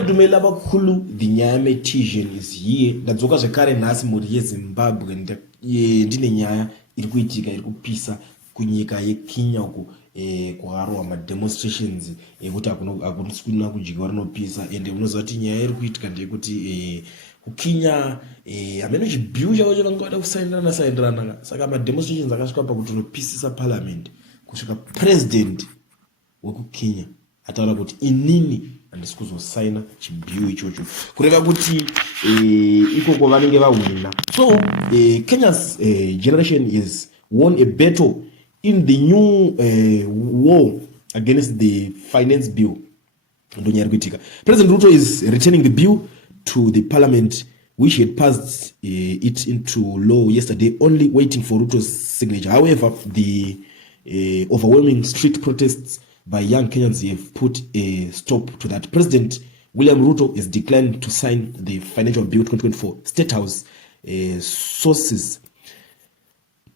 Dumela bakulu dinyame Tijan is here ndadzoka zvekare nhasi muri yeZimbabwe ndine nyaya iri kuitika iri kupisa kunyika yeKenya uko kwakarwa mademonstrations ekuti hakusina kudyiwa rinopisa ende unoziva kuti nyaya iri kuitika ndeyekuti kuKenya hamene chibhiu chavo chavanga vada kusaindirana saka mademonstrations akasvika pakuti unopisisa parliament kusvika president wekuKenya ataura kuti inini handisi kuzosaina chibhiu ichocho kureva kuti ikoko vanenge vahwina. So Kenya's generation has won a battle in the new war against the finance bill. President Ruto is returning the bill to the parliament which had passed it into law yesterday, only waiting for Ruto's signature. However, the overwhelming street protests by young Kenyans have put a stop to that. President William Ruto has declined to sign the financial bill 2024. State House sources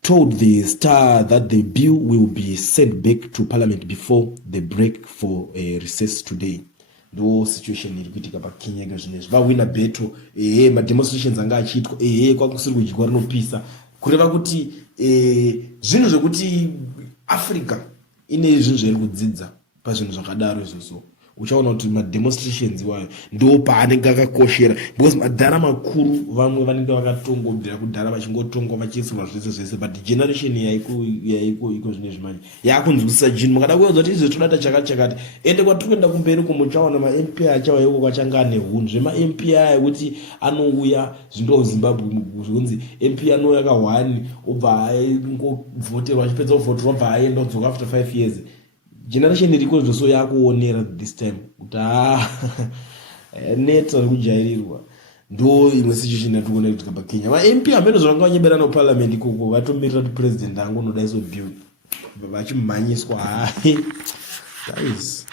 told the Star that the bill will be sent back to Parliament before the break for a recess today. No situation iri kuitika paKenya ngazvinezvi vawina battle mademonstrations anga achiitwa kwakusiri kudyiwa rinopisa kureva kuti zvinhu zvekuti Africa ine zvinhu zviri kudzidza pazvinhu zvakadaro izvozvo uchaona kuti mademonstrations iwayo ndo paanenge akakoshera because madhara makuru vamwe vanenge vakatongobvira kudhara vachingotongwa vachiisirwa zvese zvese but generation yaiko iko zvine zvimanye yakunzwisisa jini mukada kuedza kuti izvo todata chakati ende kwatikuenda kumberi kumuchaona ma-MP achawa iko kwachanga ane hunhu zvema-MP aya kuti anouya zvindo Zimbabwe zvinzi MP anouya ka1 obva aingovhoterwa achipedza kuvhoterwa obva aenda odzoka after 5 years. Generation iriko zvoso yakuonera this time kuti neta rekujairirwa ndo imwe situation yatikuona kuti paKenya ma-MP amene zvanga vanyeberana kuparliament ikoko vatomirira kuti president angu unoda iso bill vachimhanyiswa guys